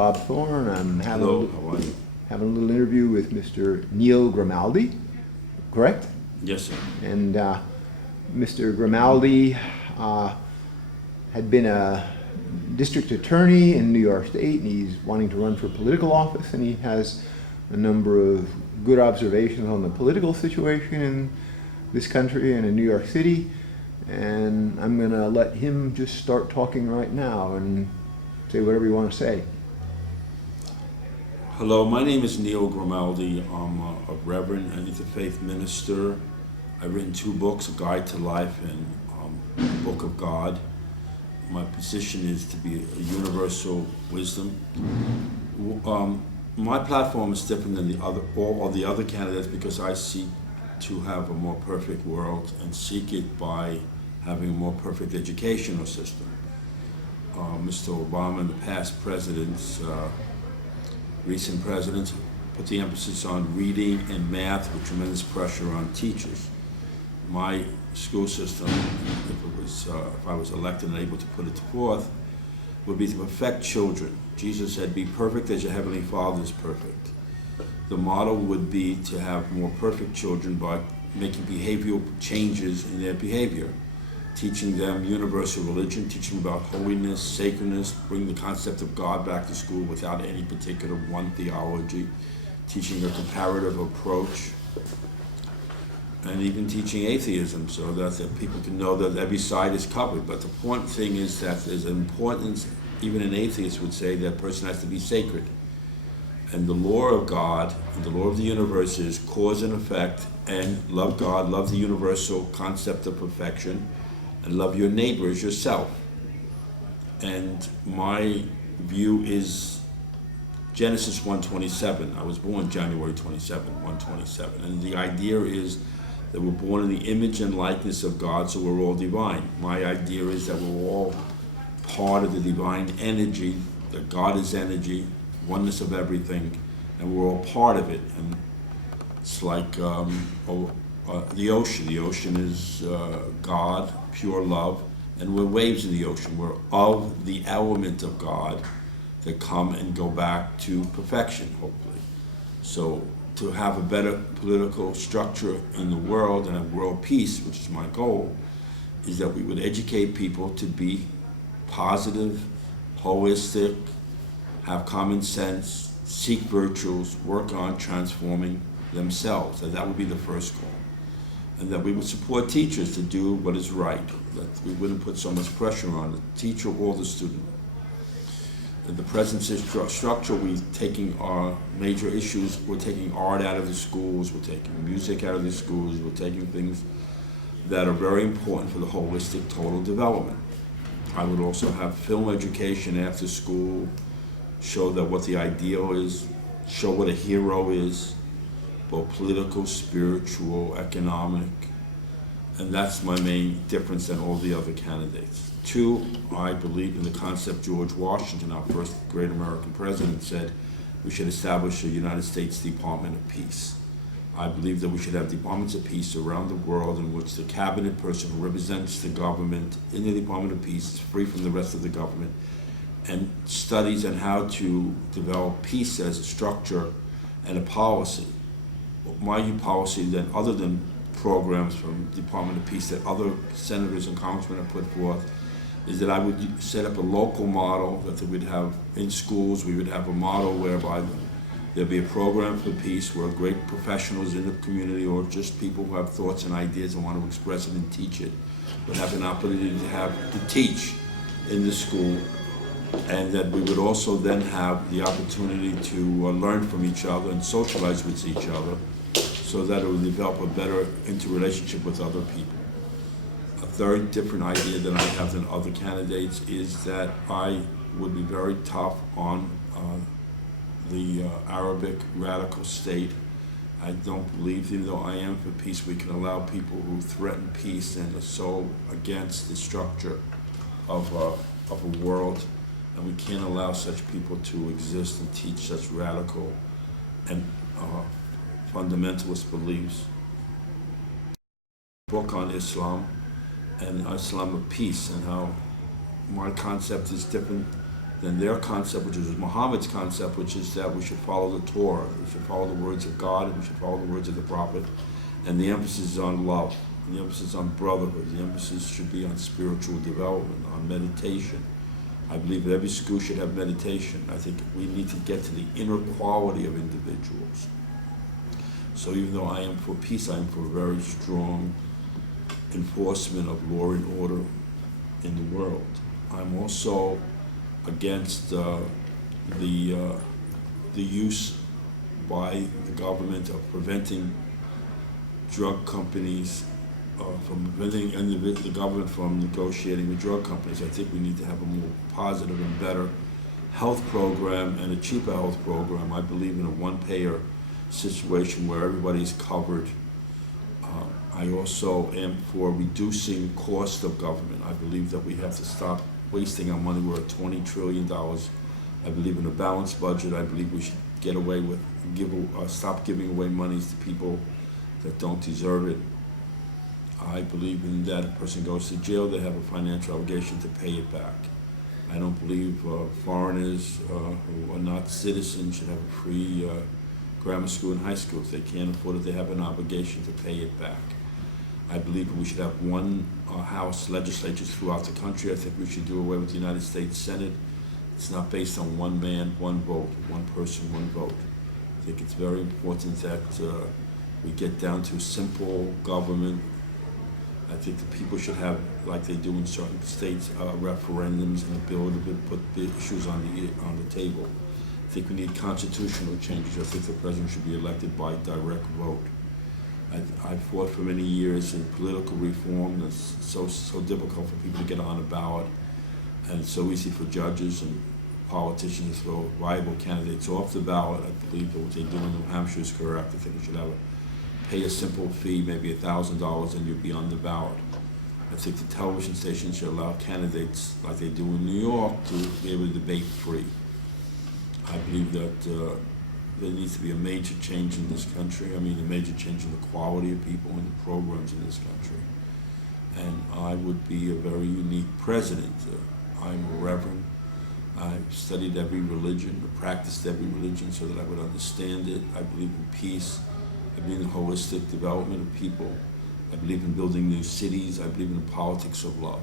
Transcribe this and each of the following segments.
Bob Thorne. I'm Hello, how are you? having a little interview with Mr. Neil Grimaldi, correct? Yes, sir. And Mr. Grimaldi had been a district attorney in New York State, and he's wanting to run for political office, and he has a number of good observations on the political situation in this country and in New York City. And I'm going to let him just start talking right now and say whatever you want to say. Hello, my name is Neil Grimaldi. I'm a reverend and interfaith minister. I've written 2 books, A Guide to Life and A Book of God. My position is to be a universal wisdom. My platform is different than all of the other candidates because I seek to have a more perfect world and seek it by having a more perfect educational system. Mr. Obama and the past presidents, recent presidents, put the emphasis on reading and math with tremendous pressure on teachers. My school system, if I was elected and able to put it forth, would be to perfect children. Jesus said, "Be perfect as your heavenly Father is perfect." The model would be to have more perfect children by making behavioral changes in their behavior, teaching them universal religion, teaching about holiness, sacredness, bring the concept of God back to school without any particular one theology, teaching a comparative approach, and even teaching atheism so that people can know that every side is covered. But the important thing is that there's an importance, even an atheist would say, that a person has to be sacred. And the law of God and the law of the universe is cause and effect, and love God, love the universal concept of perfection, and love your neighbor as yourself. And my view is Genesis 1:27. I was born January 27, 1:27. And the idea is that we're born in the image and likeness of God, so we're all divine. My idea is that we're all part of the divine energy, that God is energy, oneness of everything, and we're all part of it. And it's like the ocean. The ocean is God, pure love, and we're waves in the ocean. We're of the element of God that come and go back to perfection, hopefully. So to have a better political structure in the world and a world peace, which is my goal, is that we would educate people to be positive, holistic, have common sense, seek virtues, work on transforming themselves. And that would be the first goal. And that we would support teachers to do what is right, that we wouldn't put so much pressure on the teacher or the student. In the present structure, we're taking our major issues, we're taking art out of the schools, we're taking music out of the schools, we're taking things that are very important for the holistic total development. I would also have film education after school, show that what the ideal is, show what a hero is, both political, spiritual, economic, and that's my main difference than all the other candidates. 2, I believe in the concept George Washington, our first great American president, said we should establish a United States Department of Peace. I believe that we should have departments of peace around the world in which the cabinet person who represents the government in the Department of Peace is free from the rest of the government and studies on how to develop peace as a structure and a policy. My policy then, other than programs from Department of Peace that other senators and congressmen have put forth, is that I would set up a local model that we'd have in schools. We would have a model whereby there'd be a program for peace where great professionals in the community or just people who have thoughts and ideas and want to express it and teach it would have an opportunity to teach in the school, and that we would also then have the opportunity to learn from each other and socialize with each other so that it would develop a better interrelationship with other people. A third different idea that I have than other candidates is that I would be very tough on the Arabic radical state. I don't believe, even though I am for peace, we can allow people who threaten peace and are so against the structure of a world, and we can't allow such people to exist and teach such radical and fundamentalist beliefs. Book on Islam and Islam of peace, and how my concept is different than their concept, which is Muhammad's concept, which is that we should follow the Torah, we should follow the words of God, and we should follow the words of the Prophet. And the emphasis is on love, and the emphasis on brotherhood, the emphasis should be on spiritual development, on meditation. I believe that every school should have meditation. I think we need to get to the inner quality of individuals. So even though I am for peace, I am for very strong enforcement of law and order in the world. I'm also against the use by the government of preventing drug companies from preventing the government from negotiating with drug companies. I think we need to have a more positive and better health program and a cheaper health program. I believe in a one-payer situation where everybody's covered. I also am for reducing cost of government. I believe that we have to stop wasting our money. We're at $20 trillion. I believe in a balanced budget. I believe we should get away with, stop giving away monies to people that don't deserve it. I believe in that a person goes to jail, they have a financial obligation to pay it back. I don't believe foreigners who are not citizens should have a free grammar school and high school. If they can't afford it, they have an obligation to pay it back. I believe we should have one house legislatures throughout the country. I think we should do away with the United States Senate. It's not based on one man, one vote, one person, one vote. I think it's very important that we get down to simple government. I think the people should have, like they do in certain states, referendums and ability to put the issues on the table. I think we need constitutional changes. I think the president should be elected by direct vote. I fought for many years in political reform. It's so difficult for people to get on a ballot, and it's so easy for judges and politicians to throw viable candidates off the ballot. I believe that what they do in New Hampshire is correct. I think we should pay a simple fee, maybe $1,000, and you'll be on the ballot. I think the television stations should allow candidates, like they do in New York, to be able to debate free. I believe that there needs to be a major change in this country. I mean, a major change in the quality of people and the programs in this country. And I would be a very unique president. I'm a reverend. I've studied every religion, practiced every religion so that I would understand it. I believe in peace. I believe in the holistic development of people. I believe in building new cities. I believe in the politics of love.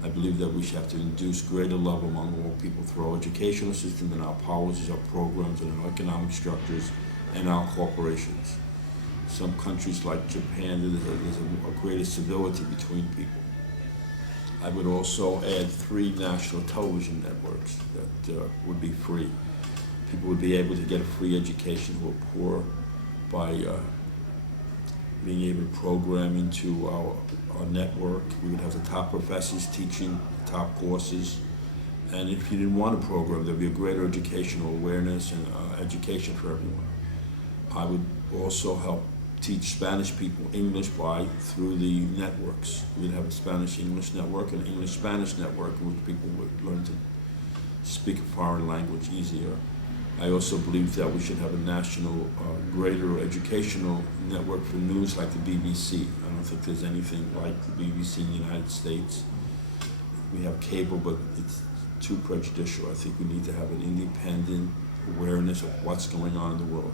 I believe that we should have to induce greater love among all people through our educational system and our policies, our programs, and our economic structures, and our corporations. Some countries like Japan, there's a greater civility between people. I would also add 3 national television networks that would be free. People would be able to get a free education who are poor by being able to program into our network. We would have the top professors teaching the top courses. And if you didn't want a program, there'd be a greater educational awareness and education for everyone. I would also help teach Spanish people English through the networks. We'd have a Spanish-English network and an English-Spanish network in which people would learn to speak a foreign language easier. I also believe that we should have a national, greater educational network for news like the BBC. I don't think there's anything like the BBC in the United States. We have cable, but it's too prejudicial. I think we need to have an independent awareness of what's going on in the world.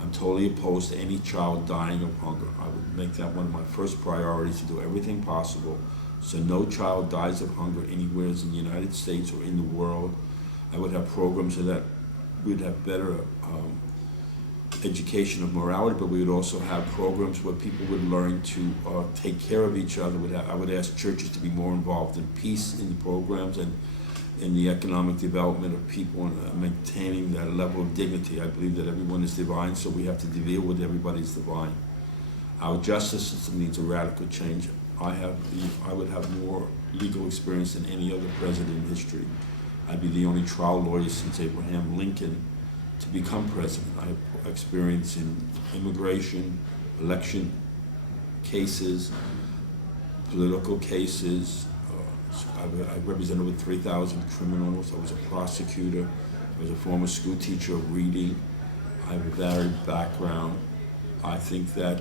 I'm totally opposed to any child dying of hunger. I would make that one of my first priorities, to do everything possible so no child dies of hunger anywhere in the United States or in the world. I would have programs so that we'd have better education of morality, but we would also have programs where people would learn to take care of each other. I would ask churches to be more involved in peace in the programs and in the economic development of people and maintaining that level of dignity. I believe that everyone is divine, so we have to deal with everybody's divine. Our justice system needs a radical change. I would have more legal experience than any other president in history. I'd be the only trial lawyer since Abraham Lincoln to become president. I have experience in immigration, election cases, political cases. I represented over 3,000 criminals. I was a prosecutor. I was a former school teacher of reading. I have a varied background. I think that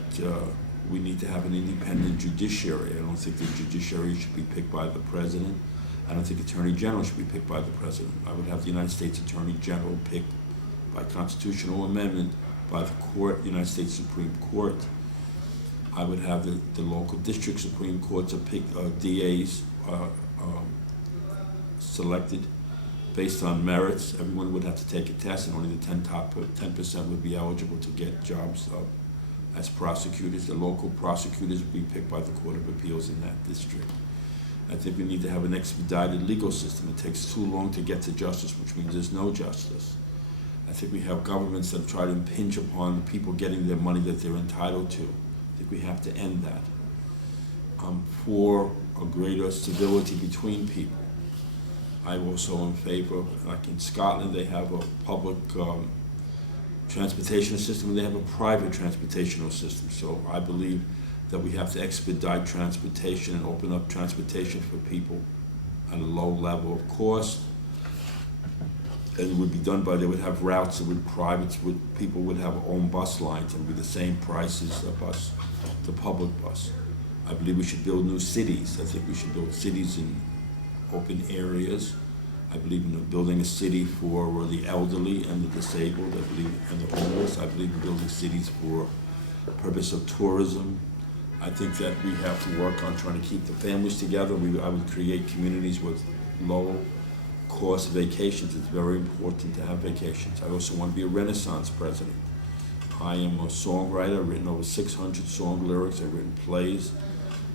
we need to have an independent judiciary. I don't think the judiciary should be picked by the president. I don't think Attorney General should be picked by the President. I would have the United States Attorney General picked by constitutional amendment by the court, United States Supreme Court. I would have the local district Supreme Courts pick DAs selected based on merits. Everyone would have to take a test, and only the top 10% would be eligible to get jobs as prosecutors. The local prosecutors would be picked by the Court of Appeals in that district. I think we need to have an expedited legal system. It takes too long to get to justice, which means there's no justice. I think we have governments that try to impinge upon the people getting their money that they're entitled to. I think we have to end that. For a greater civility between people. I'm also in favor, like in Scotland, they have a public transportation system and they have a private transportational system. So I believe that we have to expedite transportation and open up transportation for people at a low level of cost. And it would be done by, they would have routes that would people would have own bus lines and be the same price as the public bus. I believe we should build new cities. I think we should build cities in open areas. I believe in building a city for the elderly and the disabled. I believe in the homeless. I believe in building cities for the purpose of tourism. I think that we have to work on trying to keep the families together. I would create communities with low cost vacations. It's very important to have vacations. I also want to be a Renaissance president. I am a songwriter. I've written over 600 song lyrics. I've written plays.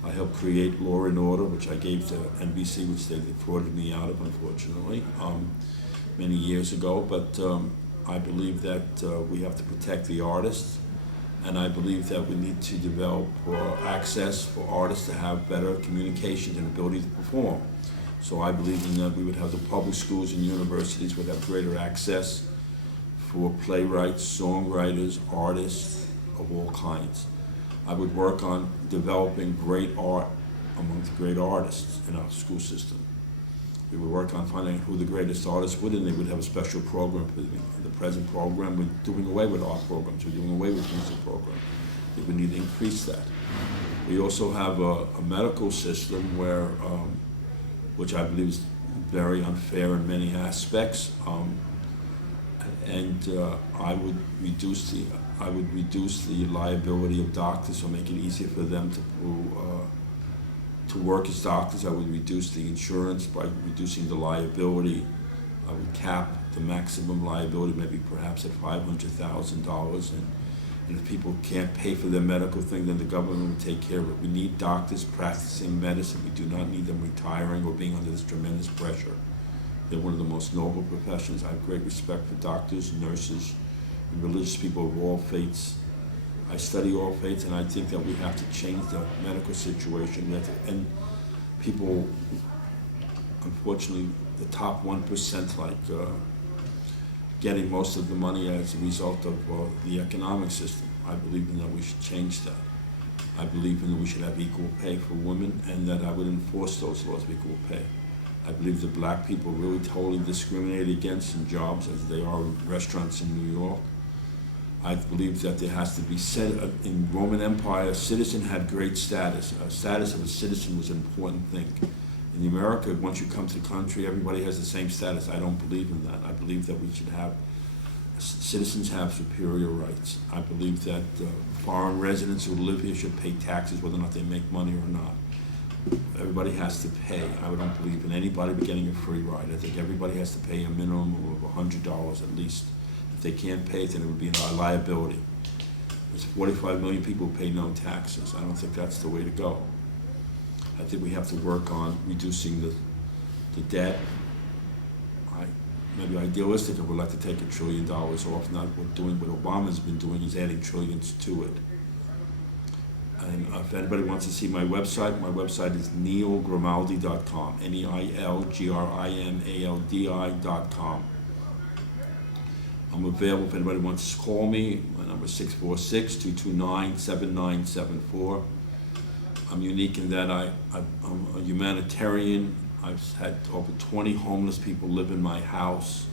I helped create Law and Order, which I gave to NBC, which they defrauded me out of, unfortunately, many years ago. But I believe that we have to protect the artists, and I believe that we need to develop access for artists to have better communications and ability to perform. So I believe in that we would have the public schools and universities would have greater access for playwrights, songwriters, artists of all kinds. I would work on developing great art among the great artists in our school system. We would work on finding out who the greatest artists would, and they would have a special program for them. In the present program, we're doing away with art programs, we're doing away with music programs. I think we need to increase that. We also have a medical system where, which I believe is very unfair in many aspects, I would reduce the liability of doctors, or make it easier for them to work as doctors. I would reduce the insurance by reducing the liability. I would cap the maximum liability, maybe perhaps at $500,000. And if people can't pay for their medical thing, then the government would take care of it. We need doctors practicing medicine. We do not need them retiring or being under this tremendous pressure. They're one of the most noble professions. I have great respect for doctors, nurses, and religious people of all faiths. I study all faiths, and I think that we have to change the medical situation. And people, unfortunately, the top 1%, getting most of the money as a result of the economic system. I believe in that we should change that. I believe in that we should have equal pay for women, and that I would enforce those laws of equal pay. I believe that black people are really totally discriminated against in jobs as they are in restaurants in New York. I believe that there has to be in Roman Empire, a citizen had great status. Status of a citizen was an important thing. In America, once you come to the country, everybody has the same status. I don't believe in that. I believe that we should have, citizens have superior rights. I believe that foreign residents who live here should pay taxes whether or not they make money or not. Everybody has to pay. I don't believe in anybody getting a free ride. I think everybody has to pay a minimum of $100 at least. If they can't pay it, then it would be a liability. There's 45 million people who pay no taxes. I don't think that's the way to go. I think we have to work on reducing the debt. Maybe idealistic, I would like to take $1 trillion off, not doing what Obama's been doing, is adding trillions to it. And if anybody wants to see my website is neilgrimaldi.com, neilgrimaldi.com. I'm available if anybody wants to call me. My number is 646-229-7974. I'm unique in that I'm a humanitarian. I've had over 20 homeless people live in my house.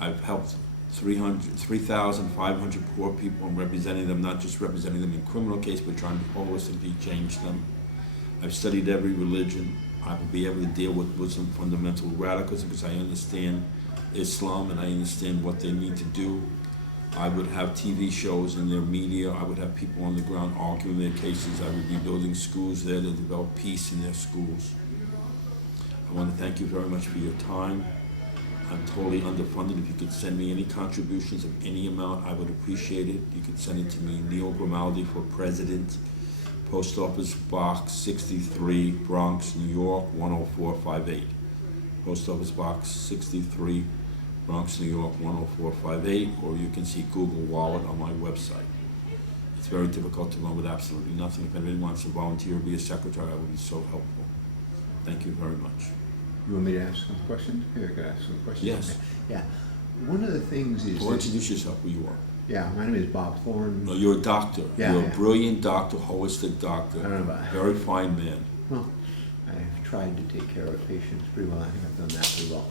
I've helped 3,500 poor people. I'm representing them, not just representing them in criminal case, but trying to holistically change them. I've studied every religion. I will be able to deal with some fundamental radicals because I understand Islam and I understand what they need to do. I would have TV shows in their media. I would have people on the ground arguing their cases. I would be building schools there to develop peace in their schools. I want to thank you very much for your time. I'm totally underfunded. If you could send me any contributions of any amount, I would appreciate it. You could send it to me, Neil Grimaldi for President, Post Office Box 63, Bronx, New York, 10458. Post Office Box 63, Bronx, New York, 10458, or you can see Google Wallet on my website. It's very difficult to run with absolutely nothing. If anybody wants to volunteer or be a secretary, I would be so helpful. Thank you very much. You want me to ask some questions? Here, I can ask some questions. Yes. Yeah. One of the things is... Well, introduce yourself, who you are. Yeah, my name is Bob Thorne. No, you're a doctor. Yeah, You're yeah. a brilliant doctor, holistic doctor. I don't know about that. Very fine man. Well, I've tried to take care of patients pretty well. I think I've done that pretty well.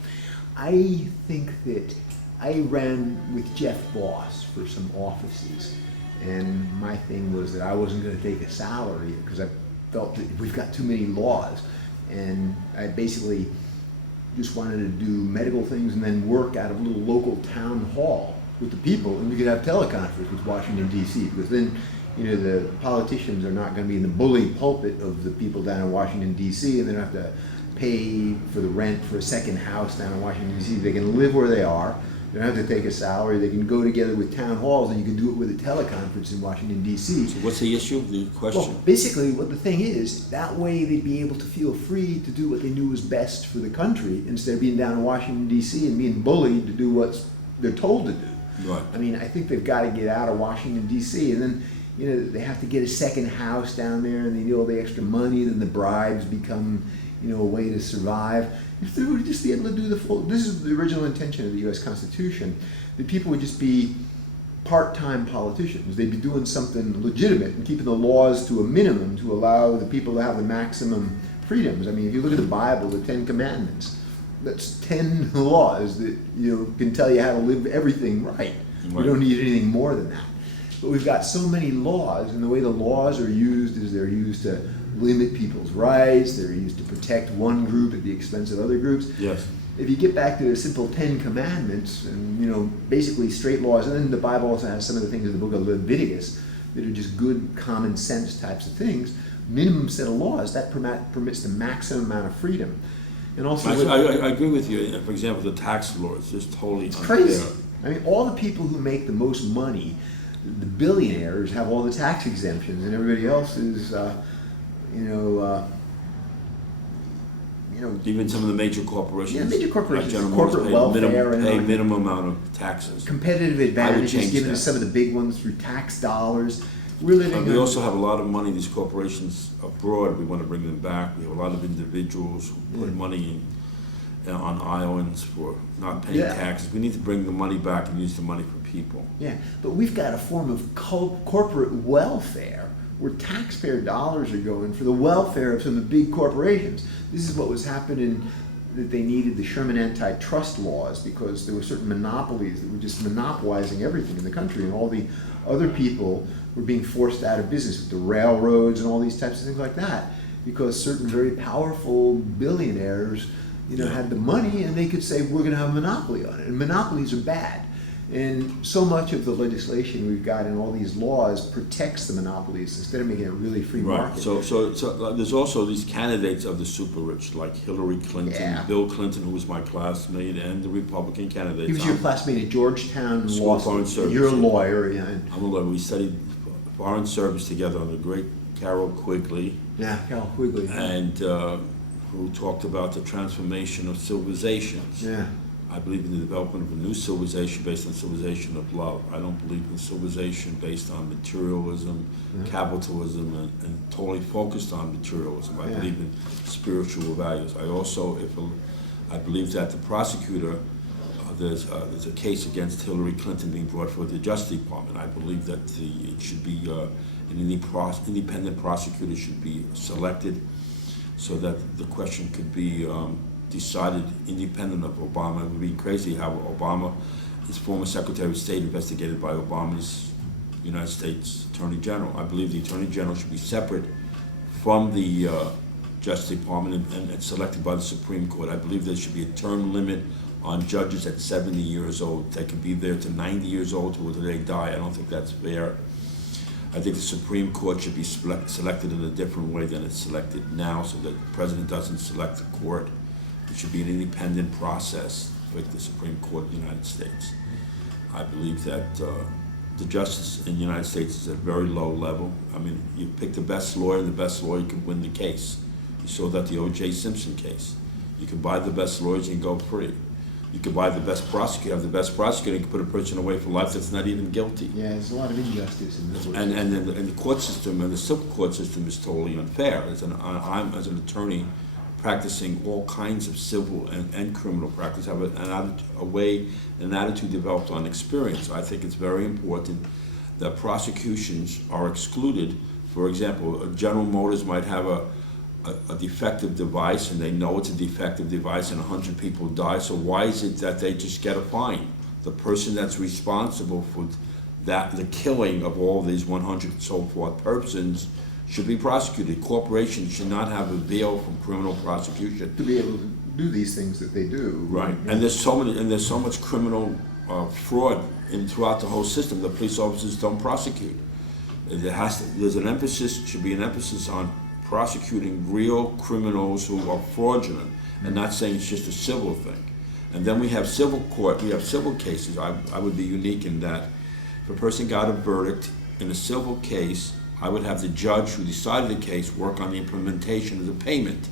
I think that I ran with Jeff Boss for some offices, and my thing was that I wasn't going to take a salary because I felt that we've got too many laws, and I basically just wanted to do medical things and then work out of a little local town hall with the people, and we could have teleconference with Washington, D.C., because then, you know, the politicians are not going to be in the bully pulpit of the people down in Washington, D.C., and they don't have to pay for the rent for a second house down in Washington, D.C. They can live where they are. They don't have to take a salary. They can go together with town halls, and you can do it with a teleconference in Washington, D.C. So what's the issue, the question? Well, basically, what the thing is, that way they'd be able to feel free to do what they knew was best for the country instead of being down in Washington, D.C. and being bullied to do what they're told to do. Right. I mean, I think they've got to get out of Washington, D.C., and then, you know, they have to get a second house down there, and they need all the extra money, then the bribes become, you know, a way to survive. If they would just be able to do the full, this is the original intention of the U.S. Constitution, that people would just be part-time politicians. They'd be doing something legitimate and keeping the laws to a minimum to allow the people to have the maximum freedoms. I mean, if you look at the Bible, the Ten Commandments, that's 10 laws that, you know, can tell you how to live everything right. We don't need anything more than that. But we've got so many laws, and the way the laws are used is they're used to limit people's rights, they're used to protect one group at the expense of other groups. Yes. If you get back to the simple 10 Commandments and, you know, basically straight laws, and then the Bible also has some of the things in the book of Leviticus that are just good common sense types of things, minimum set of laws, that permits the maximum amount of freedom. And also, I agree with you. For example, the tax law is just totally unfair. Crazy. I mean, all the people who make the most money, the billionaires, have all the tax exemptions, and everybody else is, Even some of the major corporations. Yeah, major corporations, General corporate Motors welfare, pay and minimum amount of taxes. competitive advantages change given that. to some of the big ones through tax dollars. We're living. We also have a lot of money. These corporations abroad. We want to bring them back. We have a lot of individuals who put money in on islands for not paying taxes. We need to bring the money back and use the money for people. Yeah, but we've got a form of corporate welfare where taxpayer dollars are going for the welfare of some of the big corporations. This is what was happening, that they needed the Sherman antitrust laws because there were certain monopolies that were just monopolizing everything in the country, and all the other people were being forced out of business with the railroads and all these types of things like that because certain very powerful billionaires, you know, had the money and they could say, we're going to have a monopoly on it. And monopolies are bad. And so much of the legislation we've got in all these laws protects the monopolies instead of making it a really free market. So there's also these candidates of the super rich, like Hillary Clinton, Bill Clinton, who was my classmate, and the Republican candidates. He was your classmate at Georgetown Law School. Service. You're a lawyer. Yeah. I'm a lawyer. We studied foreign service together under the great Carol Quigley. Yeah, Carol Quigley. And who talked about the transformation of civilizations. Yeah. I believe in the development of a new civilization based on civilization of love. I don't believe in civilization based on materialism, capitalism, and totally focused on materialism. I believe in spiritual values. I believe that the prosecutor, there's a case against Hillary Clinton being brought for the Justice Department. I believe that it should be an independent prosecutor should be selected so that the question could be decided independent of Obama. It would be crazy how Obama, his former Secretary of State, investigated by Obama's United States Attorney General. I believe the Attorney General should be separate from the Justice Department and selected by the Supreme Court. I believe there should be a term limit on judges at 70 years old. They can be there to 90 years old till they die. I don't think that's fair. I think the Supreme Court should be selected in a different way than it's selected now, so that the president doesn't select the court. It should be an independent process like the Supreme Court of the United States. I believe that the justice in the United States is at a very low level. I mean, you pick the best lawyer can win the case. You saw that the O.J. Simpson case. You can buy the best lawyers and go free. You can buy the best prosecutor, have the best prosecutor, and you can put a person away for life that's not even guilty. Yeah, there's a lot of injustice in this. And the court system, and the civil court system is totally unfair. I'm, as an attorney, practicing all kinds of civil and criminal practice, have an attitude developed on experience. I think it's very important that prosecutions are excluded. For example, General Motors might have a defective device, and they know it's a defective device, and 100 people die. So why is it that they just get a fine? The person that's responsible for the killing of all these 100 and so forth persons should be prosecuted. Corporations should not have a veil from criminal prosecution. To be able to do these things that they do. Right, yeah. And there's so much criminal fraud throughout the whole system. The police officers don't prosecute. Should be an emphasis on prosecuting real criminals who are fraudulent, and not saying it's just a civil thing. And then we have civil cases. I would be unique in that if a person got a verdict in a civil case, I would have the judge who decided the case work on the implementation of the payment.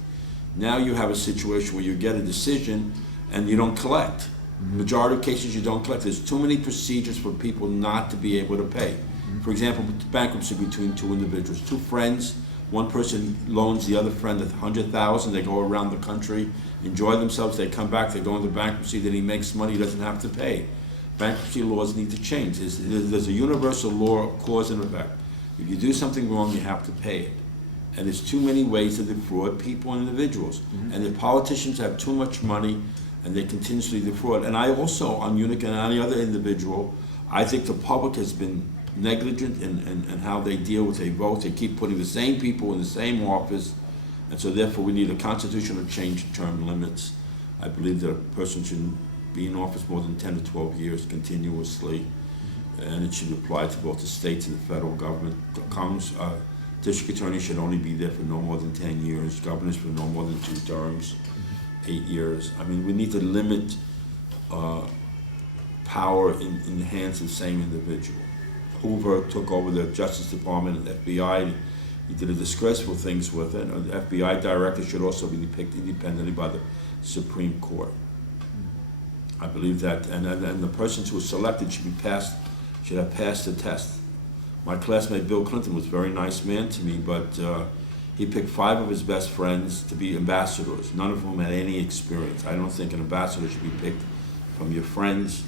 Now you have a situation where you get a decision and you don't collect. Majority of cases you don't collect. There's too many procedures for people not to be able to pay. For example, bankruptcy between two individuals, two friends. One person loans the other friend $100,000. They go around the country, enjoy themselves. They come back. They go into bankruptcy. Then he makes money. He doesn't have to pay. Bankruptcy laws need to change. There's a universal law, cause and effect. If you do something wrong, you have to pay it. And there's too many ways to defraud people and individuals. And if politicians have too much money and they continuously defraud, and I also, on Unic and any other individual, I think the public has been negligent in how they deal with a vote. They keep putting the same people in the same office, and so therefore we need a constitutional change in term limits. I believe that a person shouldn't be in office more than 10 to 12 years continuously, and it should apply to both the states and the federal government. District attorneys should only be there for no more than 10 years, governors for no more than 2 terms, 8 years. I mean, we need to limit power in the hands of the same individual. Hoover took over the Justice Department and the FBI. He did disgraceful things with it. The FBI director should also be picked independently by the Supreme Court. I believe that, and the persons who were selected should have passed the test. My classmate Bill Clinton was a very nice man to me, but he picked 5 of his best friends to be ambassadors, none of whom had any experience. I don't think an ambassador should be picked from your friends.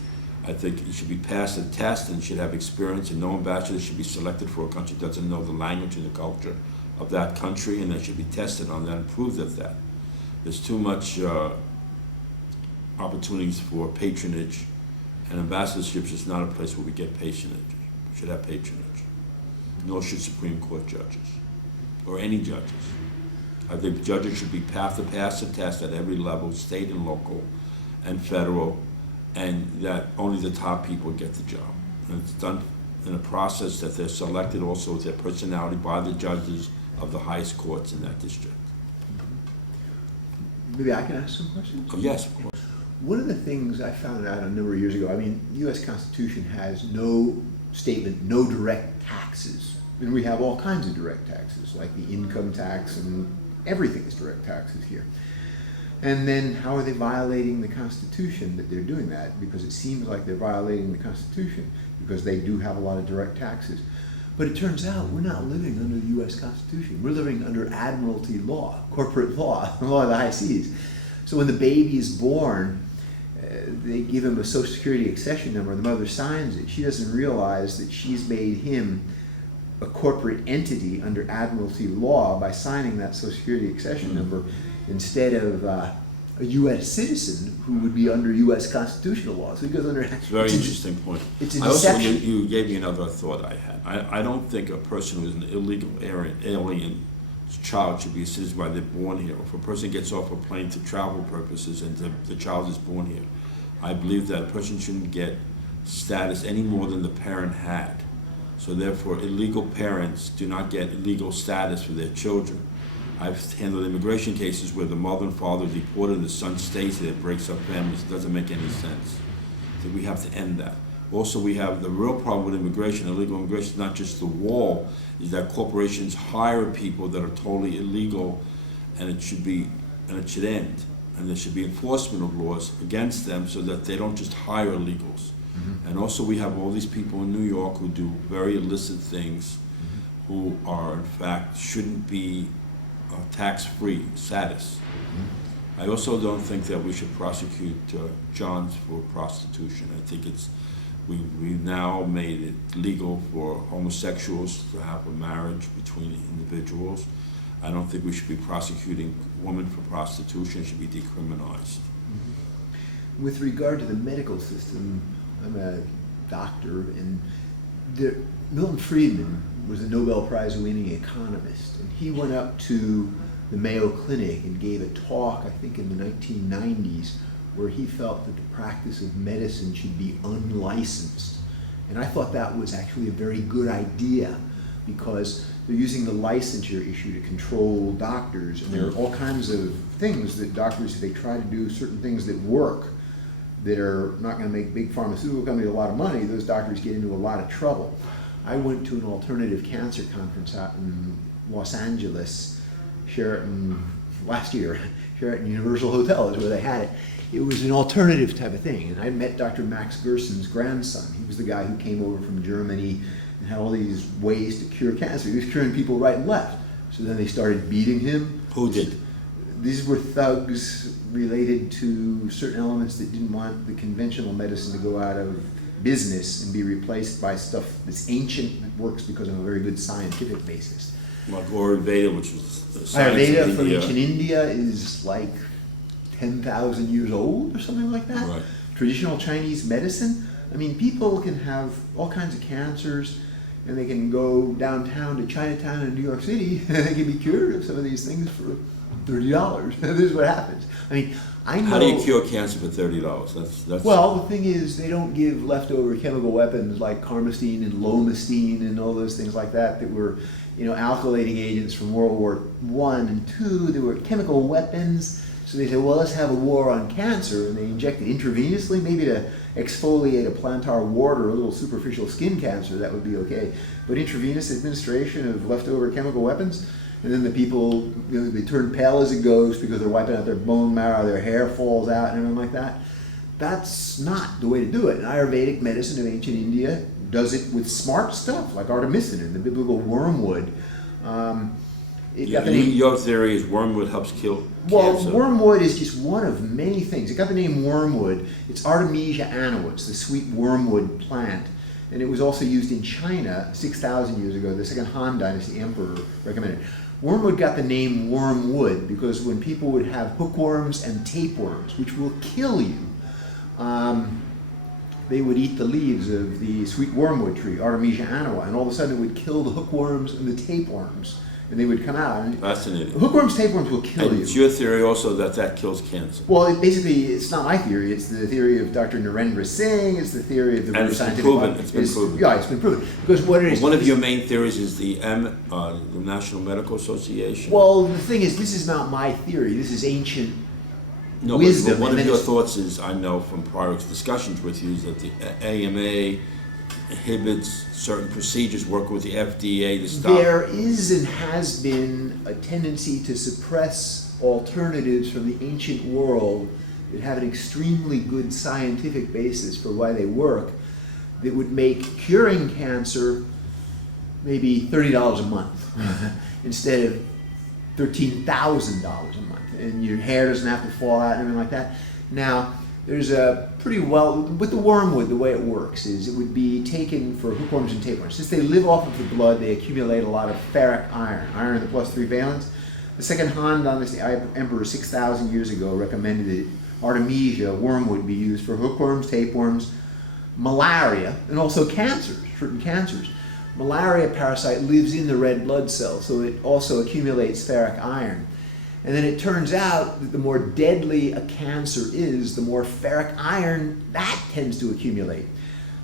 I think you should be passed a test and should have experience, and no ambassador should be selected for a country that doesn't know the language and the culture of that country, and they should be tested on that and proved at that. There's too much opportunities for patronage, and ambassadorships is not a place where we get patronage. We should have patronage. Nor should Supreme Court judges, or any judges. I think judges should be have to pass a test at every level, state and local and federal, and that only the top people get the job. And it's done in a process that they're selected also with their personality by the judges of the highest courts in that district. Maybe I can ask some questions? Oh, yes, of course. One of the things I found out a number of years ago, I mean, the U.S. Constitution has no statement, no direct taxes. And we have all kinds of direct taxes, like the income tax, and everything is direct taxes here. And then how are they violating the Constitution that they're doing that? Because it seems like they're violating the Constitution because they do have a lot of direct taxes. But it turns out we're not living under the U.S. Constitution. We're living under admiralty law, corporate law, the law of the high seas. So when the baby is born, they give him a Social Security accession number, and the mother signs it. She doesn't realize that she's made him a corporate entity under admiralty law by signing that Social Security accession number instead of a U.S. citizen who would be under U.S. constitutional law. So he goes under. It's a very interesting point. It's a deception. You gave me another thought I had. I don't think a person who's an illegal alien child should be a citizen by they're born here. If a person gets off a plane for travel purposes and the child is born here, I believe that a person shouldn't get status any more than the parent had. So therefore, illegal parents do not get legal status for their children. I've handled immigration cases where the mother and father are deported and the son stays there, breaks up families. It doesn't make any sense. So we have to end that. Also, we have the real problem with immigration, illegal immigration, is not just the wall, is that corporations hire people that are totally illegal, and it should end. And there should be enforcement of laws against them so that they don't just hire illegals. Mm-hmm. And also we have all these people in New York who do very illicit things, mm-hmm. who are in fact shouldn't be tax-free status. Mm-hmm. I also don't think that we should prosecute Johns for prostitution. I think we've now made it legal for homosexuals to have a marriage between individuals. I don't think we should be prosecuting women for prostitution. It should be decriminalized. Mm-hmm. With regard to the medical system, I'm a doctor, and Milton Friedman was a Nobel Prize-winning economist, and he went up to the Mayo Clinic and gave a talk, I think in the 1990s, where he felt that the practice of medicine should be unlicensed. And I thought that was actually a very good idea, because they're using the licensure issue to control doctors, and there are all kinds of things that doctors, if they try to do certain things that work, that are not going to make big pharmaceutical companies a lot of money, those doctors get into a lot of trouble. I went to an alternative cancer conference out in Los Angeles, Sheraton, last year. Sheraton Universal Hotel is where they had it. It was an alternative type of thing, and I met Dr. Max Gerson's grandson. He was the guy who came over from Germany and had all these ways to cure cancer. He was curing people right and left. So then they started beating him. Who did? These were thugs related to certain elements that didn't want the conventional medicine to go out of business and be replaced by stuff that's ancient that works because of a very good scientific basis. Like Ayurveda, which was Ayurveda from ancient India is like 10,000 years old or something like that. Right. Traditional Chinese medicine, I mean, people can have all kinds of cancers, and they can go downtown to Chinatown in New York City and they can be cured of some of these things for $30. This is what happens. I mean, I know. How do you cure cancer for $30? That's well, the thing is, they don't give leftover chemical weapons like carmustine and lomustine and all those things like that that were, alkylating agents from World War I and II. They were chemical weapons. So they said, well, let's have a war on cancer, and they injected intravenously, maybe to exfoliate a plantar wart or a little superficial skin cancer, that would be okay. But intravenous administration of leftover chemical weapons, and then the people, they turn pale as a ghost because they're wiping out their bone marrow, their hair falls out and everything like that. That's not the way to do it. And Ayurvedic medicine of ancient India does it with smart stuff, like artemisinin, the biblical wormwood. Your theory is wormwood helps kill well, cancer. Wormwood is just one of many things. It got the name wormwood. It's Artemisia annua. It's the sweet wormwood plant. And it was also used in China 6,000 years ago. The second Han Dynasty emperor recommended it. Wormwood got the name wormwood because when people would have hookworms and tapeworms, which will kill you, they would eat the leaves of the sweet wormwood tree, Artemisia annua, and all of a sudden it would kill the hookworms and the tapeworms. And they would come out. And fascinating. Hookworms, tapeworms will kill you. It's your theory also that kills cancer. Well, it's not my theory. It's the theory of Dr. Narendra Singh. It's the theory of the scientific body. It's been proven. Yeah, it's been proven. Because what it is. One of your main theories is the National Medical Association. Well, the thing is, this is not my theory. This is ancient No, wisdom. but one of your thoughts is, I know from prior discussions with you, is that the AMA inhibits certain procedures, working with the FDA to stop. There is and has been a tendency to suppress alternatives from the ancient world that have an extremely good scientific basis for why they work, that would make curing cancer maybe $30 a month instead of $13,000 a month, and your hair doesn't have to fall out and everything like that. Now, there's a pretty well, with the wormwood, the way it works is it would be taken for hookworms and tapeworms. Since they live off of the blood, they accumulate a lot of ferric iron in the +3 valence. The second Han Dynasty emperor 6,000 years ago recommended that Artemisia, wormwood, be used for hookworms, tapeworms, malaria, and also cancers, certain cancers. malaria parasite lives in the red blood cells, so it also accumulates ferric iron. And then it turns out that the more deadly a cancer is, the more ferric iron that tends to accumulate.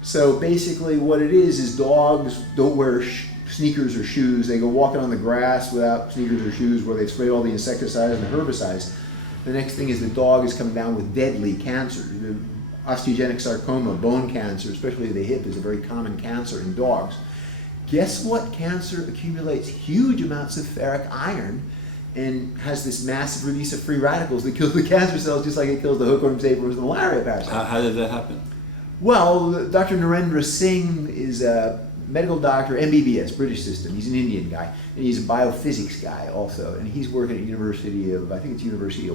So basically what it is dogs don't wear sneakers or shoes. They go walking on the grass without sneakers or shoes where they've sprayed all the insecticides and the herbicides. The next thing is the dog is coming down with deadly cancer. The osteogenic sarcoma, bone cancer, especially the hip, is a very common cancer in dogs. Guess what cancer accumulates huge amounts of ferric iron and has this massive release of free radicals that kills the cancer cells just like it kills the hookworm, tapeworms, and the malaria parasite? How did that happen? Well, Dr. Narendra Singh is a medical doctor, MBBS, British system. He's an Indian guy, and he's a biophysics guy also. And he's working at University of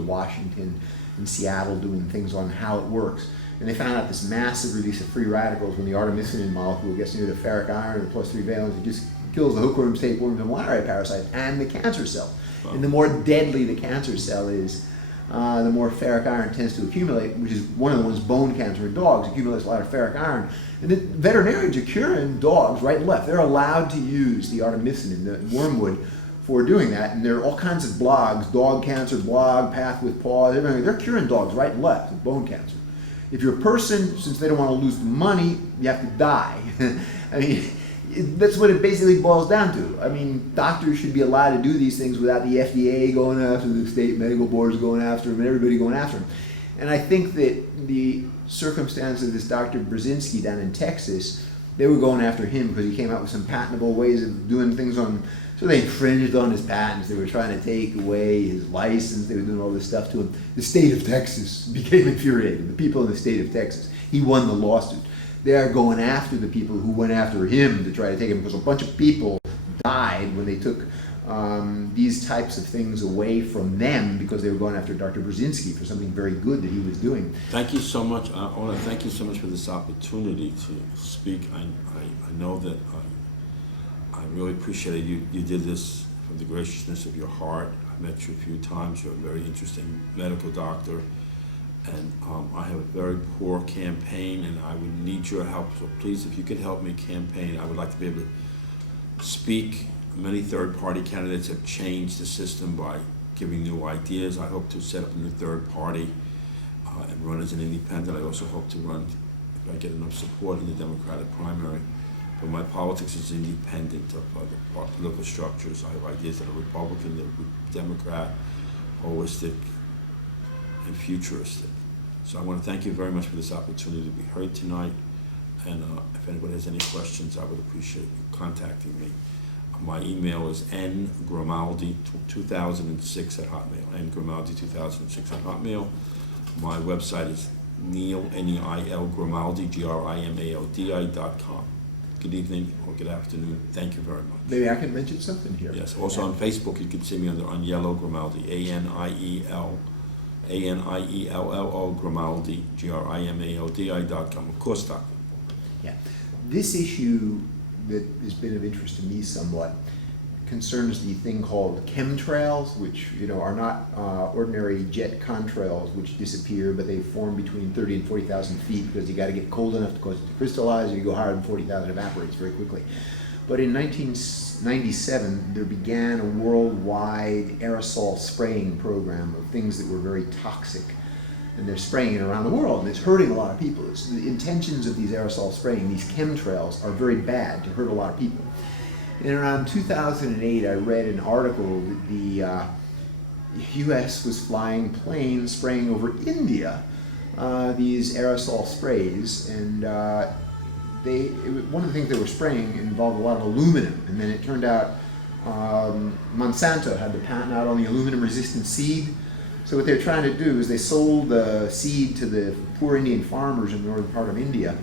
Washington in Seattle doing things on how it works. And they found out this massive release of free radicals when the artemisinin molecule gets near the ferric iron, the plus 3 valence, it just kills the hookworms, tapeworms, and malaria parasite and the cancer cell. Wow. And the more deadly the cancer cell is, the more ferric iron tends to accumulate, which is one of the ones, bone cancer in dogs accumulates a lot of ferric iron. And the veterinarians are curing dogs right and left. They're allowed to use the artemisinin, the wormwood, for doing that. And there are all kinds of blogs, dog cancer blog, Path with Paws, everything. They're curing dogs right and left with bone cancer. If you're a person, since they don't want to lose the money, you have to die. I mean, that's what it basically boils down to. I mean, doctors should be allowed to do these things without the FDA going after them, the state medical boards going after them, and everybody going after them. And I think that the circumstance of this Dr. Brzezinski down in Texas, they were going after him because he came out with some patentable ways of doing things on, so they infringed on his patents. They were trying to take away his license. They were doing all this stuff to him. The state of Texas became infuriated. The people in the state of Texas. He won the lawsuit. They are going after the people who went after him to try to take him, because a bunch of people died when they took these types of things away from them because they were going after Dr. Brzezinski for something very good that he was doing. Thank you so much. I want to thank you so much for this opportunity to speak. I know that I really appreciate it. You did this from the graciousness of your heart. I met you a few times. You're a very interesting medical doctor. And I have a very poor campaign, and I would need your help. So please, if you could help me campaign, I would like to be able to speak. Many third-party candidates have changed the system by giving new ideas. I hope to set up a new third party and run as an independent. I also hope to run, if I get enough support, in the Democratic primary. But my politics is independent of the political structures. I have ideas that are Republican, that are Democrat, holistic, and futuristic. So I want to thank you very much for this opportunity to be heard tonight. And if anybody has any questions, I would appreciate you contacting me. My email is ngrimaldi2006 at Hotmail, ngrimaldi2006 at Hotmail. My website is Neil, N-E-I-L, Grimaldi, Grimaldi.com. Good evening or good afternoon. Thank you very much. Maybe I can mention something here. Yes, also on Facebook, you can see me on Yellow Grimaldi, A-N-I-E-L-L-O Grimaldi, Grimaldi.com. Of course, Doctor. Yeah. This issue that has been of interest to me somewhat concerns the thing called chemtrails, which are not ordinary jet contrails which disappear, but they form between 30 and 40,000 feet because you got to get cold enough to cause it to crystallize, or you go higher than 40,000, it evaporates very quickly. But in 1997, there began a worldwide aerosol spraying program of things that were very toxic. And they're spraying it around the world, and it's hurting a lot of people. The intentions of these aerosol spraying, these chemtrails, are very bad to hurt a lot of people. And around 2008, I read an article that the U.S. was flying planes spraying over India these aerosol sprays, and one of the things they were spraying involved a lot of aluminum, and then it turned out Monsanto had the patent out on the aluminum-resistant seed. So what they're trying to do is they sold the seed to the poor Indian farmers in the northern part of India,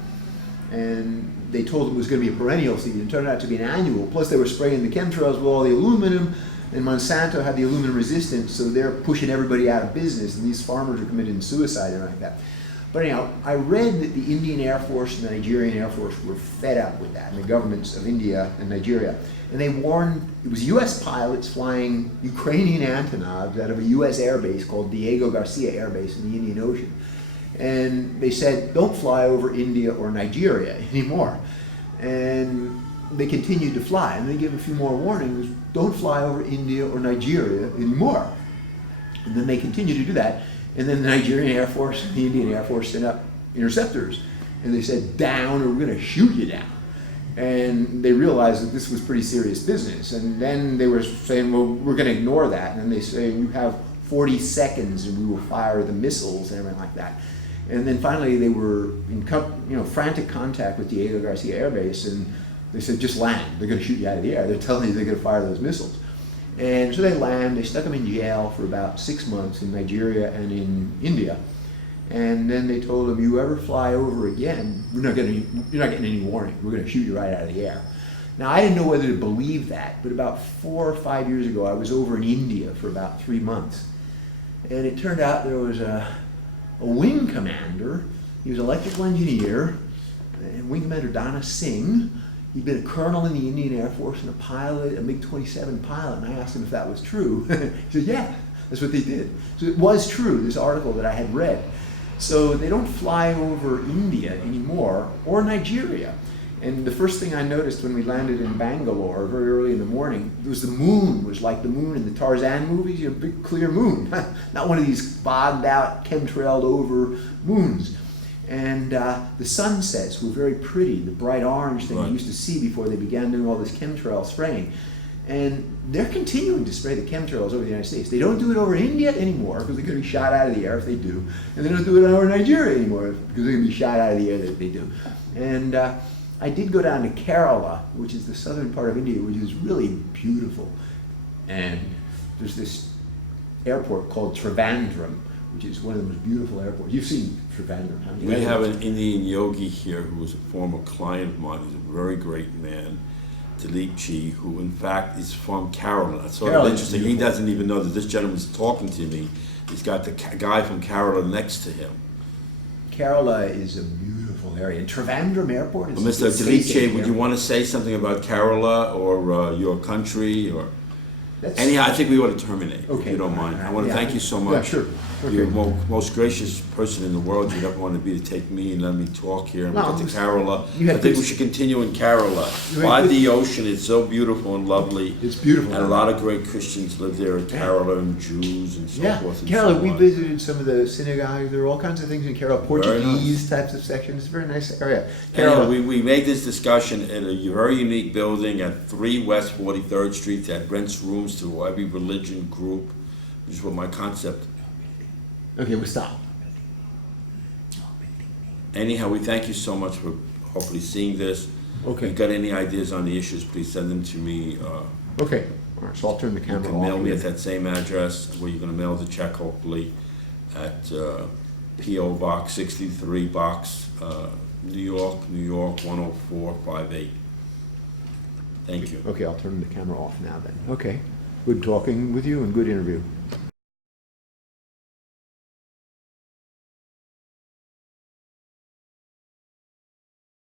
and they told them it was going to be a perennial seed, and it turned out to be an annual. Plus they were spraying the chemtrails with all the aluminum, and Monsanto had the aluminum resistance, so they're pushing everybody out of business, and these farmers are committing suicide and like that. But anyhow, I read that the Indian Air Force and the Nigerian Air Force were fed up with that, and the governments of India and Nigeria. And they warned, it was U.S. pilots flying Ukrainian Antonovs out of a U.S. air base called Diego Garcia Air Base in the Indian Ocean. And they said, don't fly over India or Nigeria anymore. And they continued to fly, and they gave a few more warnings: don't fly over India or Nigeria anymore. And then they continued to do that, and then the Nigerian Air Force and the Indian Air Force sent up interceptors, and they said, down, or we're going to shoot you down. And they realized that this was pretty serious business, and then they were saying, well, we're going to ignore that, and they say, you have 40 seconds and we will fire the missiles and everything like that. And then finally they were in frantic contact with Diego Garcia Air Base, and they said, just land, they're going to shoot you out of the air, they're telling you they're going to fire those missiles. And so they land, they stuck them in jail for about 6 months in Nigeria and in India. And then they told them, you ever fly over again, you're not getting any warning, we're going to shoot you right out of the air. Now, I didn't know whether to believe that, but about 4 or 5 years ago, I was over in India for about 3 months. And it turned out there was a wing commander. He was an electrical engineer, and Wing Commander Dana Singh. He'd been a colonel in the Indian Air Force and a pilot, a MiG-27 pilot, and I asked him if that was true. He said, yeah, that's what they did. So it was true, this article that I had read. So they don't fly over India anymore, or Nigeria. And the first thing I noticed when we landed in Bangalore very early in the morning was the moon was like the moon in the Tarzan movies, a big clear moon, not one of these bogged out, chemtrailed over moons. And the sunsets were very pretty, the bright orange thing you used to see before they began doing all this chemtrail spraying. And they're continuing to spray the chemtrails over the United States. They don't do it over India anymore because they're going to be shot out of the air if they do. And they don't do it over Nigeria anymore because they're going to be shot out of the air if they do. And I did go down to Kerala, which is the southern part of India, which is really beautiful. And there's this airport called Trivandrum, which is one of the most beautiful airports. You've seen Trivandrum, haven't you? We have an Indian yogi here who was a former client of mine. He's a very great man, Dilip Chi, who in fact is from Kerala. It's sort of interesting. He doesn't even know that this gentleman's talking to me. He's got the guy from Kerala next to him. Kerala is a beautiful area. And Trivandrum Airport is Mr. Dilip Chi, would you want to say something about Kerala or your country? Or anyhow, I think we ought to terminate, if you don't mind. I want to thank you so much. Yeah, sure. Okay. You're the most gracious person in the world. You'd ever want to be to take me and let me talk here and get to Kerala. I think we should continue in Kerala. By the ocean, it's so beautiful and lovely. It's beautiful. And a lot of great Christians live there in Kerala, and Jews and so forth. Kerala, we visited some of the synagogues. There are all kinds of things in Kerala, Portuguese types of sections. It's a very nice area. Kerala, we made this discussion in a very unique building at 3 West 43rd Street that rents rooms to every religion group, which is what my concept. Okay, we'll stop. Anyhow, we thank you so much for hopefully seeing this. Okay. If you've got any ideas on the issues, please send them to me. Okay. All right, so I'll turn the camera off. You can mail me at that same address where you're going to mail the check, hopefully, at P.O. Box 63, Box, New York 10458. Thank you. Okay, I'll turn the camera off now then. Okay. Good talking with you and good interview.